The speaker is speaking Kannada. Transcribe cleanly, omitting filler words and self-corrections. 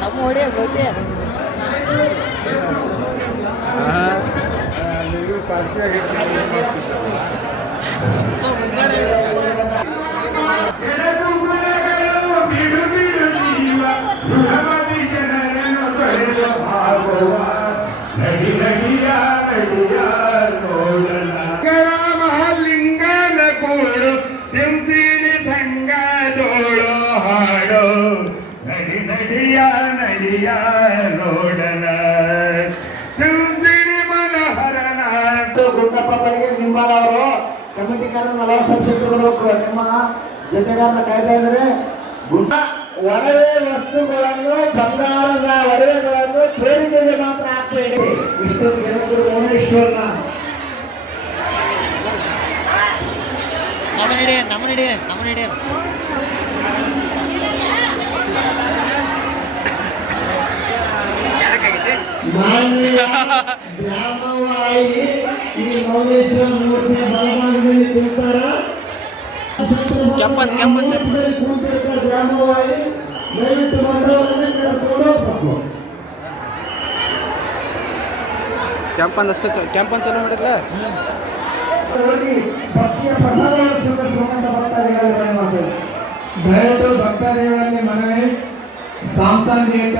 ನಮ್ಮ ಹೊಡೆಯ ಗೊತ್ತೇ ಮಹಾಲಿಂಗನ ಕೂಡು ತಿಂತೀನಿ ಸಂಗದೋಳು ಹಾಡು ನಡಿ ನಡಿಯ ನಡಿಯ ನೋಡನ ತಿಂತೀನಿ ಮನೋಹರನ. ಗುಂಡಪ್ಪನಿಗೆ ನಿಂಬಾಳ ಅವರು ಕಮಿಟಿಗಾರ ನಲವತ್ತು ಸಂಸದರು ನಿಮ್ಮ ಜೊತೆಗಾರನ ಕಾಯ್ತಾ ಇದ್ದಾರೆ. ಒಡವೆ ವಸ್ತುಗಳನ್ನು ಬಂಗಾರದ ಒಡವೆಗಳನ್ನು ತೋರಿಕೆಗೆ ಮಾತ್ರ ಹಾಕಬೇಡಿ. ಇಷ್ಟು ಜನರು ಭುವನೇಶ್ವರ್ನ ಮಾನ್ಯ ಬ್ರಾಹ್ಮವಾಯಿ ಈ ಮೌನೇಶ್ವರ ಮೂರ್ತಿಯ ಬಲಭಾಗದಲ್ಲಿ ಕುಳಿತಾರ. ಗ್ರಾಮವಾಯಿ ದಯವಿಟ್ಟು ಬಂದವರನ್ನೇ ಕರ್ಕೊಂಡು ಹೋಗ್ಬೇಕು. ಕ್ಯಾಂಪನ್ ಚಾಲು ಮಾಡಿದ್ಲ ಹೋಗಿ ಭಕ್ತಿಯ ಪ್ರಸಾದವನ್ನು ಸ್ವೀಕರಿಸುವಂತ ಭಕ್ತಾದಿಗಳಲ್ಲಿ ದಯವಿಟ್ಟು ಭಕ್ತಾದಿಗಳಲ್ಲಿ ಮನವಿ ಸಾಂಸಾರಿಕ